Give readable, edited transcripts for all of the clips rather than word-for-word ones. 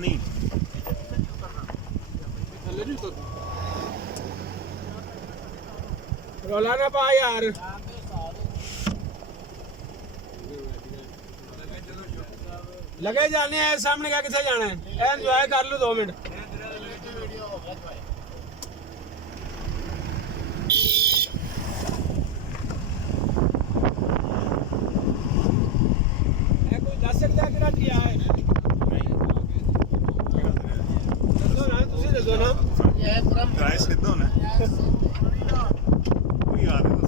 नहीं रोला ना पा यार लगे जाने हैं सामने क्या किसे जाना है एंजॉय कर लो 2 मिनट कोई 10 सकता है कितना दिया है दसो ना गाइस कितना होना कोई याद है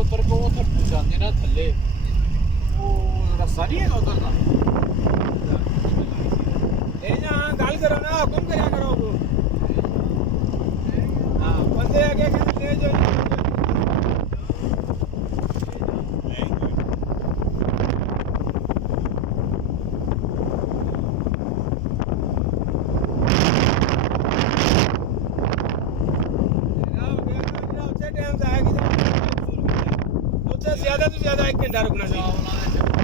ਉੱਤਰ ਕੋ ਉੱਥੇ ਜਾਂਦੇ ਨਾ ਥੱਲੇ ਉਹ ਰਸਤਾ ਨਹੀਂ ਹੈਗਾ ਉਧਰ ਦਾ ਇਹ ਜਾਂ ਗੱਲ ਕਰੋ ਨਾ ਹੁਕਮ ਕਰਿਆ ਕਰੋ ਹਾਂ ਬੰਦੇ ਅੱਗੇ ਕਹਿੰਦੇ ਤੇਜ਼ ਹੋ ज़्यादा तो ज़्यादा 1 घंटा रुकना चाहिए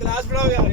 ग्लास बढ़ाओ यार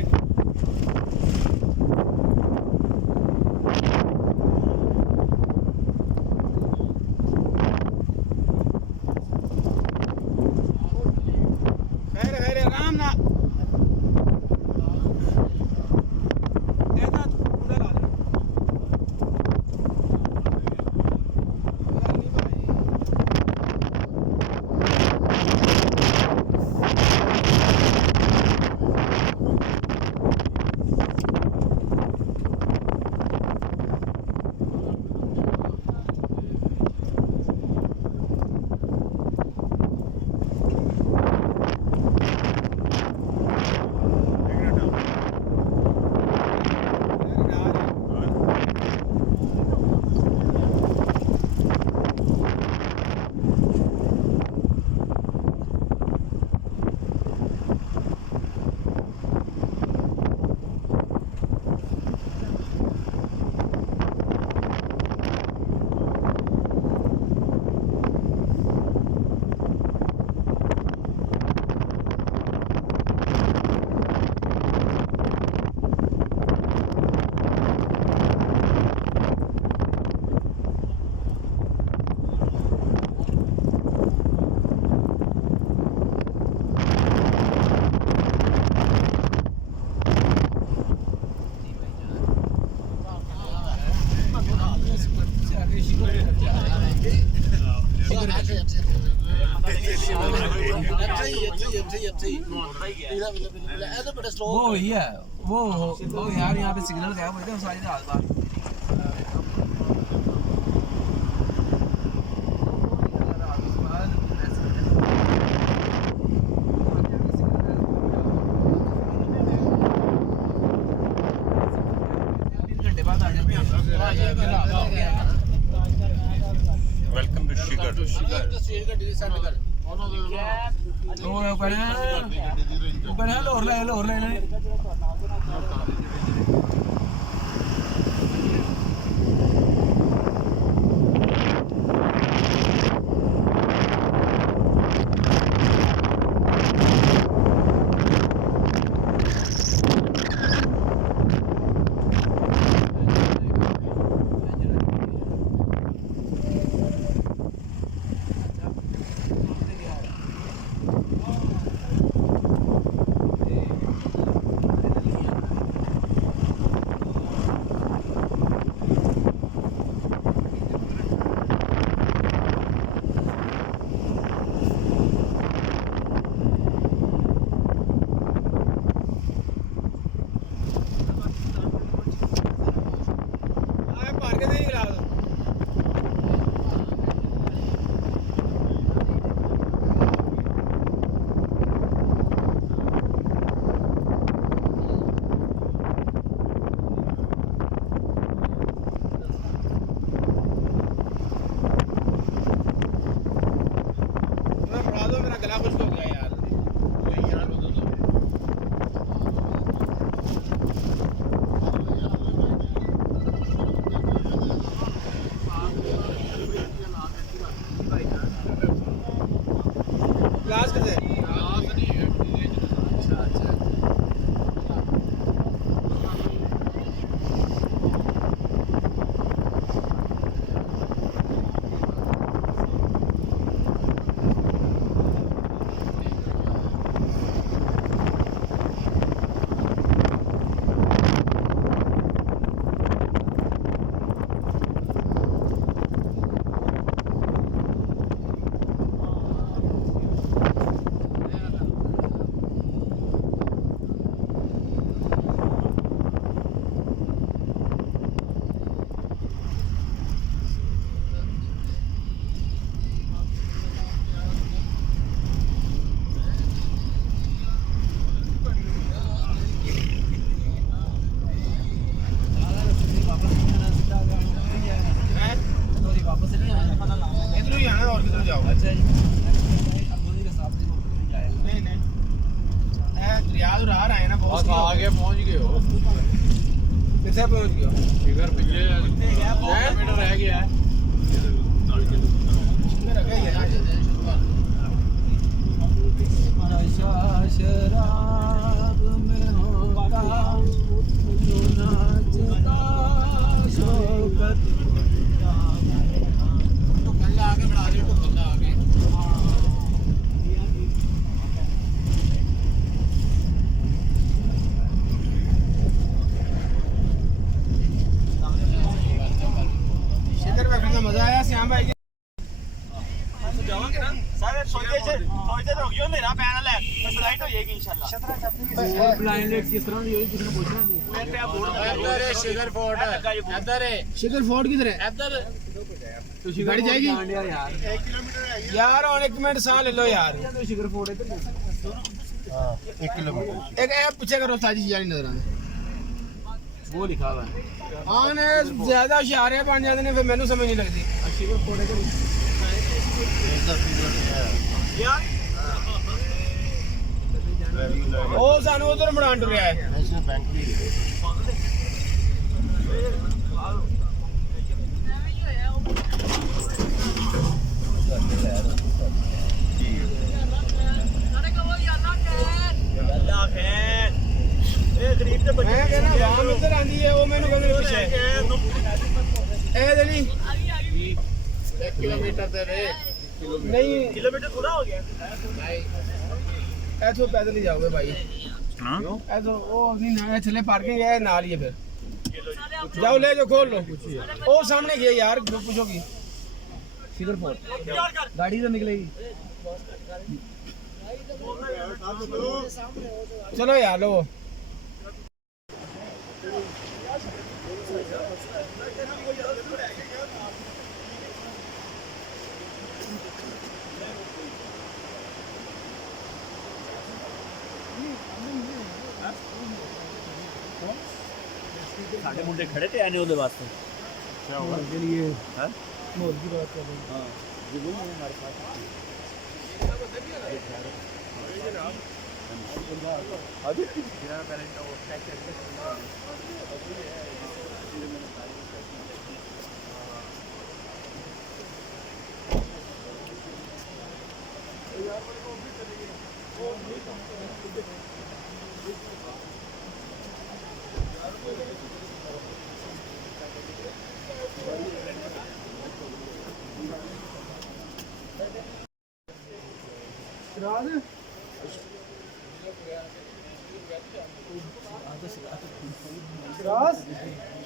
वो ही है वो यार यहाँ पे सिग्नल गया मुझे सारी रात बार घंटे बाद आ जाते हैं ਵੈਲਕਮ ਟੂ ਸ਼ਿਗਰ ਤਸਵੀਰ ਗੱਡੀ ਦੀ ਸੈੱਟ ਕਰ ਉਹਨਾਂ ਦੇ ਉਹ ਕਹਿੰਦਾ ਲੋਰ ਲੈ ਲੈਣੇ क्लास किसे पहुंच गए हो किथे पहुंच गए हो शिगर पिछले 100 मीटर रह गया है शराब में होता जो नाचता शौकत तो कल्ला आगे बढ़ा रही तो कल्ला आगे मजा आया श्याम भाई ਜਾਵਾਂਗੇ ਨਾ ਸਾਰੇ ਸੋਚਦੇ ਰੁਕਿਓ ਹਨੇਰਾ ਪੈਣ ਲੈ ਫਲਾਈਟ ਹੋ ਜਾਏਗੀ ਇਨਸ਼ਾਅੱਲਾ ब्लाइंड रेट किस तरह की होगी किसी ने पूछना नहीं ਮੇਰੇ ਤੇ ਆ ਬੋਰਡ इधर है शिगर फोर्ट इधर है शिगर फोर्ट किधर है इधर तो गाड़ी जाएगी यार 1 किलोमीटर है यार और 1 मिनट साह ले लो यार तो शिगर फोर्ट इधर हां 1 किलोमीटर एक ऐप पूछे करो साजी यार नजर आने वो लिखा हुआ है हाँ ने ज्यादा होशियार है बन जाते ने फिर मैनू समझ नहीं लगती शिगर फोर्ट इधर यार ਉਹ ਸਾਨੂੰ ਉਧਰ ਮੜਾਣ ਟੁਰਿਆ ਹੈ नेशनल बैंक भी ਮੈਂ ਕਹਿੰਦਾ ਵਾਮ ਇੱਧਰ ਆਂਦੀ ਹੈ ਉਹ ਮੈਨੂੰ ਕਹਿੰਦੇ ਪਿੱਛੇ ਇਹ ਦੇ ਲਈ 1 किलोमीटर दे रे ਨਹੀਂ किलोमीटर पूरा हो गया ਇੱਥੋਂ ਪੈਦਲ ਹੀ ਜਾਓਗੇ ਭਾਈ ਹਾਂ ਇੱਥੋਂ ਉਹ ਨਹੀਂ ਨਾ ਥੱਲੇ ਪਾਰਕਿੰਗ ਹੈ ਨਾਲ ਹੀ ਹੈ ਫਿਰ ਜਾਓ ले जाओ खोल लो ਉਹ ਸਾਹਮਣੇ ਗਿਆ यार पूछो की शिगर फोर्ट गाड़ी तो निकलेगी चलो यार लो ਸਾਡੇ ਮੁੰਡੇ ਖੜੇ ਤੇ ਆਨੇ ਉਹਦੇ ਵਾਸਤੇ के लिए ਹੈ मोर की बात कर रहे हैं हाँ जिगो में हमारे पास अभी मेरा बैलेंस वो चेक करके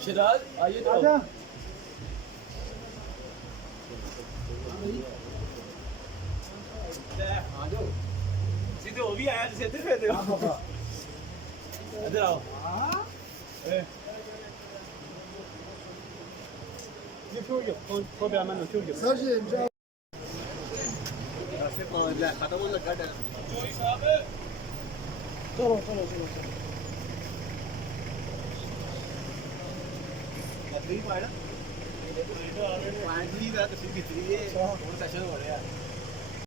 शिराज आइए तो आजा सीधे वो भी आया सीधे फेंक दो इधर आओ ये छोड़ दो कौन भी आना छोड़ दो सर जी ऐसे तो ले खत्म हो लगा डर चलो चलो चलो पानी पानी का तो सीधी है और सेशन हो रहा है